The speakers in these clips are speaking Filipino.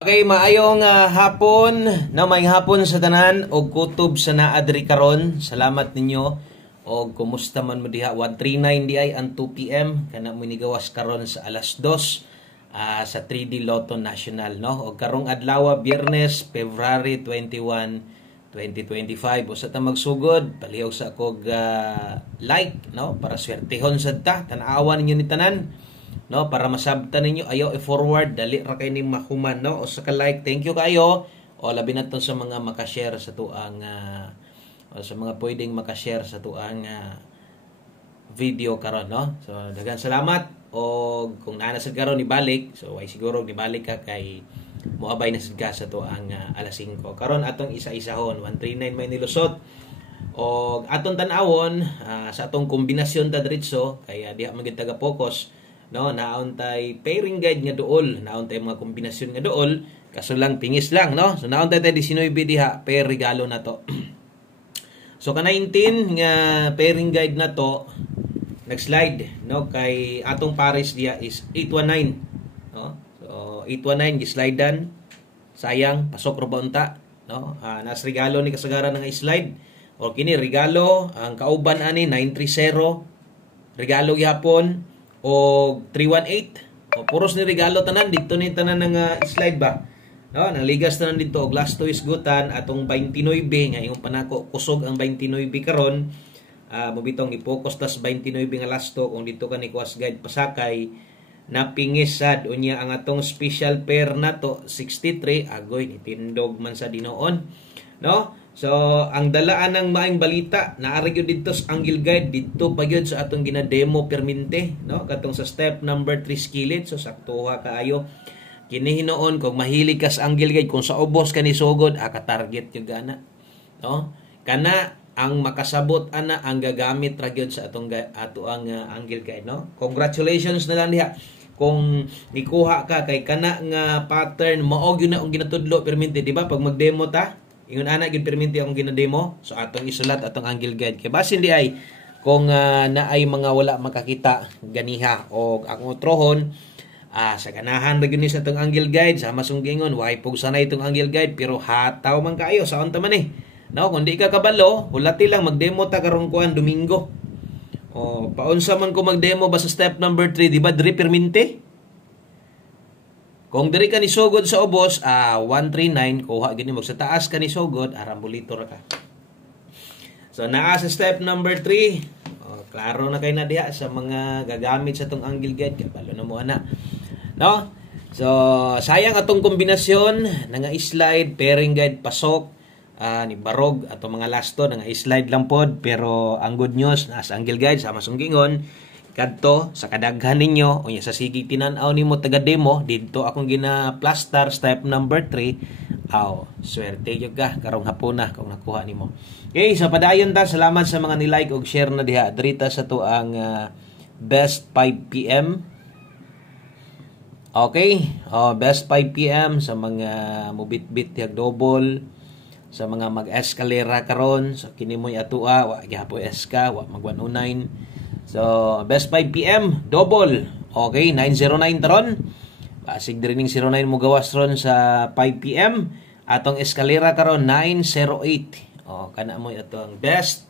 Okay, maayong hapon, no, may hapon sa tanan og kutob sa naadri karon. Salamat ninyo og kumusta man mo diha 139 di ay ang 2 PM kana mo nigawas karon sa alas 2 sa 3D Lotto National, no. Og karong adlaw Biyernes, February 21, 2025. Usa ta magsugod, palihog sa akog like, no, para swertehon sad ta tan-awan ninyo ni tanan. No, para masabtan ninyo ayo i-forward dali ra kay ni mahuman, no, o sa ka-like, thank you kayo o labi na sa mga maka-share sa tuang o sa mga pwedeng maka-share sa tuang video karon, no. So daghang salamat o kung naa na sad karon ni balik, so ay siguro ni balik ka kay moabay na sad ka sa tuang alas 5 karon atong isa-isahon 139 may nilusot o atong tan-awon sa atong kombinasyon ta diretso kay diha man gid taga-focus. No, naon tay pairing guide nga duol, naon tay mga kombinasyon nga duol, kaso lang pingis lang, no. So naon tay 19 diha pair regalo na to. So ka 19 nga pairing guide na to nag-slide, no, kay atong pares diha is 819, no. So 819 gi-slidean. Sayang pasok ra ba unta, no. Nas regalo ni kasagaran nga i-slide. O kini regalo ang kauban ani 930. Regalo gyapon o 318 o puros ni regalo tanan dito ni tanan nga slide ba, no, nang ligas tanan dito og last to isgutan atong 29 nga yung panako kusog ang 29 karon mobitong i-focus tas 29 nga last to kung dito ka ni Kuas Guide pasakay napingis sad unya ang atong special pair na to 63 agoy nitindog man sa dinoon, no. So, ang dalaan ng maayong balita, naari gyud dito sa Angle Guide, dito pa gyud sa atong gina-demo permente, no? Katong sa step number 3 skillet, so saktuha kaayo. Kini hinoon kung mahilig ka sa Angle Guide, kung sa ubos ka ni sugod, ka-target gyud gana, no? Kana ang makasabot ana ang gagamit ra gyud sa atong ang Angle Guide, no? Congratulations na lang diha. Kung nikuha ka kay kana nga pattern mao gyud na ang ginatudlo permente, di ba? Pag mag-demo ta, ingon ana gid perminti akong ginademo, so atong isulat atong Angle Guide kay basin di ay kung naay mga wala makakita ganiha o akong utrohon sa ganahan ra gyud ni sa atong Angle Guide sa masunggingon way pug sanay itong Angle Guide pero hataw man kayo sa unta man no, kung di ka kabalo hulati lang magdemo ta karong kuan Domingo o paunsa man ko magdemo ba sa step number 3, di ba diri perminti. Kung diri ka ni sugod sa ubos, 139, kuha gini mo sa taas ka ni sugod, arambulito ra ka. So naa sa step number 3, klaro na kay na diha sa mga gagamit sa tong Angle Guide, kay balo na mo ana. No? So sayang atong kombinasyon nga slide pairing guide pasok ni barog atong mga lasto nga slide lang pod, pero ang good news nasa Angle Guide sa masunggingon kadto sa kadaghan ninyo unya sa sige tinan-aw nimo taga demo didto akong gina-plaster step number 3 swerte gyud ka karong hapon na kung nakuha nimo. Okay, sa padayon ta salamat sa mga ni-like ug share na diha drita sa to ang best 5 PM. Okay, best 5 PM sa mga mubit-bit yag double, sa mga mag-escalera karon, so kini mo'y atua wa gyapon eska wa mag 109. So, best 5 PM, double. Okay, 909 taron. Basig diri ning 09 mo gawas ron sa 5 PM. Atong eskalera karon 908. Kana mo atong best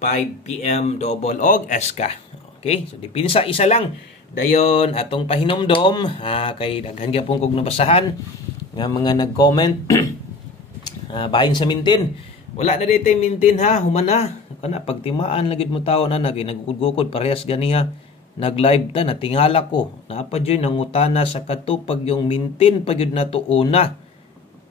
5 PM double og eska. Okay, so dipinsa isa lang. Dayon atong pahinomdom kay daghan gyapon kog nabasahan nga mga nag-comment bahin sa mintin. Wala na dito mintin ha, human na. Kana pagtimaan lagid mo tawo na nagugod-gukod parehas ganiha. Nag-live ta natingala ko. Naapa joy nangutana sa katupag yung mintin pagyud nato una.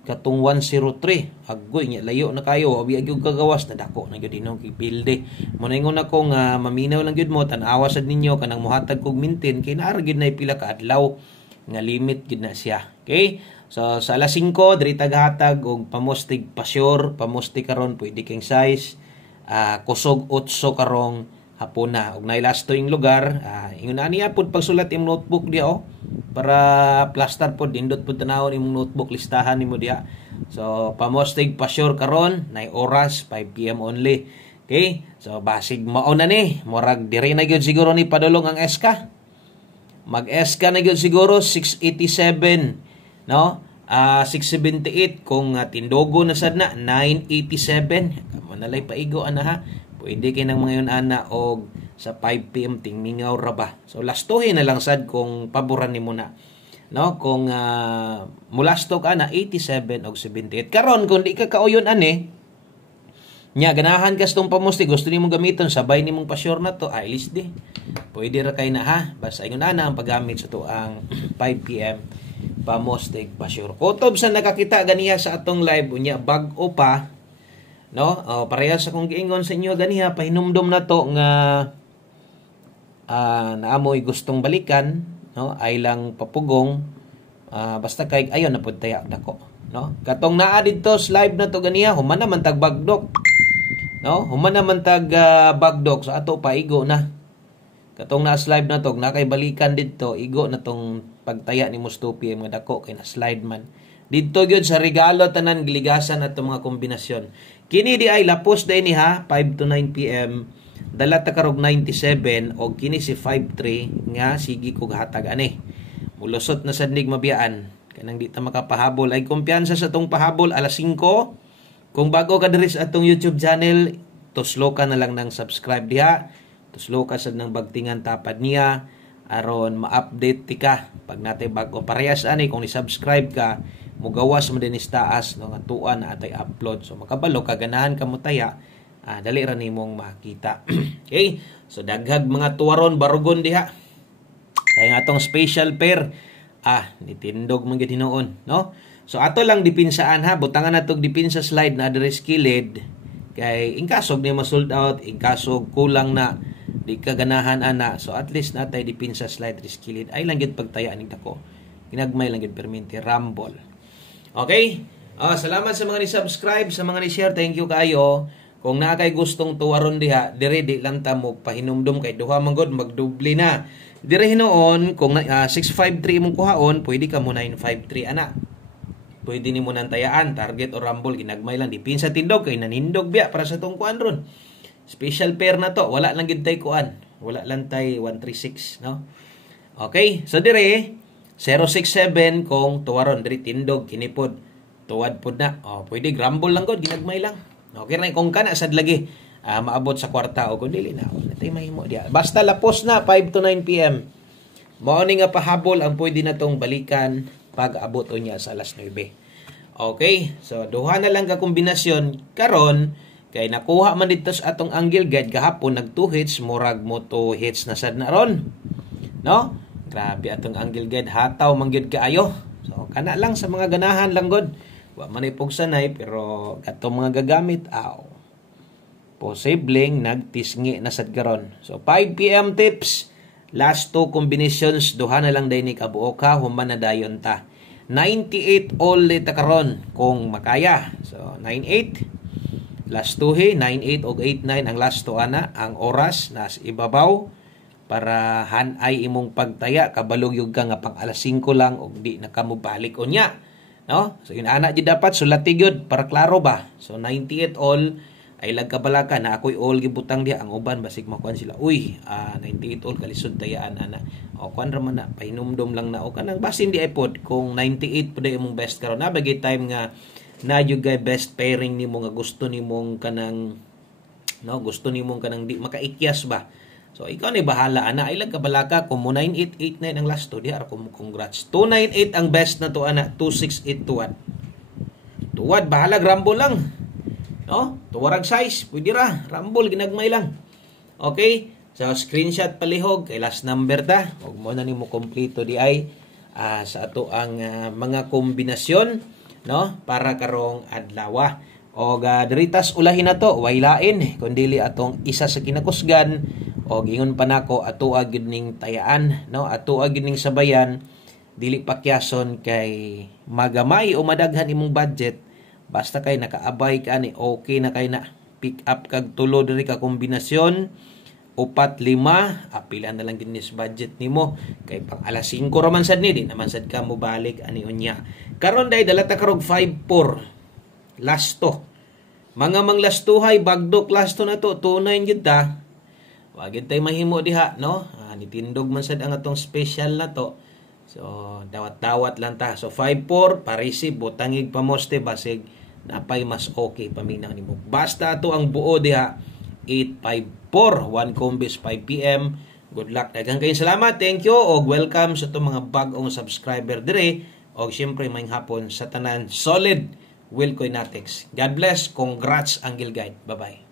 Katong 103. Agoy nya layo na kayo. Abi gyud kagawas na dako na gyud inong kipilde. Moningon ako nga maminaw lang gyud mo tan-awa sad ninyo kanang muhatag kog mintin kay naa gyud na pila ka adlaw nga limit gyud na siya. Okay? So sa alas 5 diri tagahatag og pamustig pasyur, pamustig karon pwede king size. Kusog 8 karong hapon na ug nailasto ing lugar ingon ani apod pagsulat imong notebook diha para plaster pod dindot pod tanawon imong notebook listahan nimo diha. So pamostig pa sure karon nay oras 5 PM only. Okay, so basig mao na ni murag diri na gyud siguro ni padulong ang eska. Mag eska na gyud siguro 687, no. 678 kung tindogo na sad na 987 manalay paigo ana ha. Pwede kay nang mga yun ana og sa 5 PM tingmingaw ra ba. So lastohin na lang sad kung paboran nimo na. No, kung mulasto ka na 87 og 78. Karon kung di ka kauyon ani, nya ganahan kas tong pamusti gusto nimo gamiton sabay nimong pa-sure na to, ay list di. Pwede ra kay na ha. Basta ingon ana ang paggamit sa to ang 5 PM pamustig pa-sure. Kutob sa nakakita ganiha sa atong live unya bag-o pa, no? Parehas sa kung giingon sa inyo ganiha pahinumdom na to nga naamoy gustong balikan, no? Ay lang papugong basta kay ayon na pud taya dako, no? Katong naa didto sa live na to ganiha human naman tag bagdok, no? Human naman tag bagdok sa ato paigo na. Katong na slide na to na kay balikan didto igo na tong pagtaya ni Mustupi mga dako kay na slide man. Didto gyud sa regalo tanan giligasan ato mga kombinasyon. Kini di ay lapos day ni ha 5 to 9 PM. Dala ta karog 97 og kini si 53 nga sige kog hatag ani. Mulusot na sad nig mabiyaan kanang di ta makapahabol ay kumpiyansa sa tong pahabol alas 5. Kung bago ka diri sa atong YouTube channel, tuslo ka na lang ng subscribe diha. Tuslo ka sad ng bagtingan tapad niya aron ma-update ti ka pag natay bago parehas ani kung ni-subscribe ka mugawas mo din taas no nga tuan na atay upload so makabalo kaganahan ka mo taya dali ra nimong makita. Okay, so daghag mga tuwaron barugon diha kay nga atong special pair nitindog man gid hinuon, no? So ato lang dipinsaan ha, butangan natog dipinsa slide na address kilid kay ingkasog ni ma-sold out, ingkasog kulang na di kaganahan ana. So at least natay dipinsa slide address kilid ay lang gid pagtaya ning dako. Ginagmay lang gid perminti rumble. Okay? Salamat sa mga ni-subscribe, sa mga ni-share, thank you kayo. Kung naa kay gustong tuwaron diha, dire di lang ta mo pahinumdum kay duha man gud magdubli na. Dire hinoon kung 653 imong kuhaon, pwede ka mo 953 ana. Pwede nimo nang tayaan target o rumble ginagmay lang dipinsa tindog kay nanindog biya para sa tong kuan ron. Special pair na to, wala lang gid tay kuan. Wala lang tay 136, no? Okay, so dire 067 kung tuwaron diri tindog kinipod tuwad pod na. Pwede grumble lang gud ginagmay lang. Okay na kung kana sad lagi maabot sa kwarta o kung dili na natay mahimo diya. Basta lapos na 5 to 9 PM. Mao ni nga pahabol ang pwede na tong balikan pag abot unya sa alas 9. Okay, so duha na lang ka kombinasyon karon kay nakuha man dito sa atong angle guide gahapon nag 2 hits murag mo 2 hits na sad na ron. No? Grabe atong angle guide hataw man gyud kaayo. So kana lang sa mga ganahan lang god. Wa man ay pugsanay pero katong mga gagamit posibleng nagtisngi na sad karon. So 5 PM tips. Last 2 combinations duha na lang day ni kabuo ka human na dayon ta. 98 all ta karon kung makaya. So 98 last 2 98 og 89 ang last 2 ana ang oras nas ibabaw para hanay imong pagtaya kabalog yung ka nga pang alas 5 lang og di na kamo balik unya, no? So ana di dapat sulati gyud para klaro ba. So 98 all ay lagkabalaka na ako'y all gibutang diha ang uban basig makuan sila. 98 all kalisod tayaan ana. O kuan ra man na pahinumdom lang na o kanang basin di ay pod kung 98 pud imong best karon na bagay time nga na yung best pairing nimo nga gusto nimong kanang gusto nimong kanang di makaikyas ba. So ikaw ni bahala ana ay lagkabalaka kung mo 9889 ang last to di ara ko congrats. 298 ang best na to ana 268 tuwad. Tuwad bahala rumble lang. No? Tuwarag size, pwede ra. Rumble, ginagmay lang. Okay? So, screenshot palihog, kay last number ta. Huwag mo na ni mo kompleto di ay sa ato ang mga kombinasyon, no? Para karong adlaw. O diritas ulahin na to, wailain, kundili atong isa sa kinakusgan, o gingon pa nako ato agid ning tayaan, no? Ato agid ning sabayan, dili pakyason kay magamay o madaghan imong budget. Basta kay nakaabay ka ni okay na kay na pick up kag tulo diri ka kombinasyon 4 5 apilan na lang ginis budget nimo kay pang alas 5 ra man sad ni di naman sad ka mo balik ani unya. Karon day dala ta karog 5-4 last to mga manglastuhay bagdok last to na to tunay gyud ta wa gyud tay mahimo diha, no? Nitindog man sad ang atong special na to. So dawat-dawat lang ta. So 5-4 pa-receive butangig pamoste basig napay mas okay paminaw nimo. Basta ato ang buo diha 854 1 Combis 5 PM. Good luck. Daghang kayong salamat. Thank you og welcome sa itong mga bag-ong subscriber dire og syempre may hapon sa tanan solid Wilcoy Natex. God bless. Congrats Angle Guide. Bye-bye.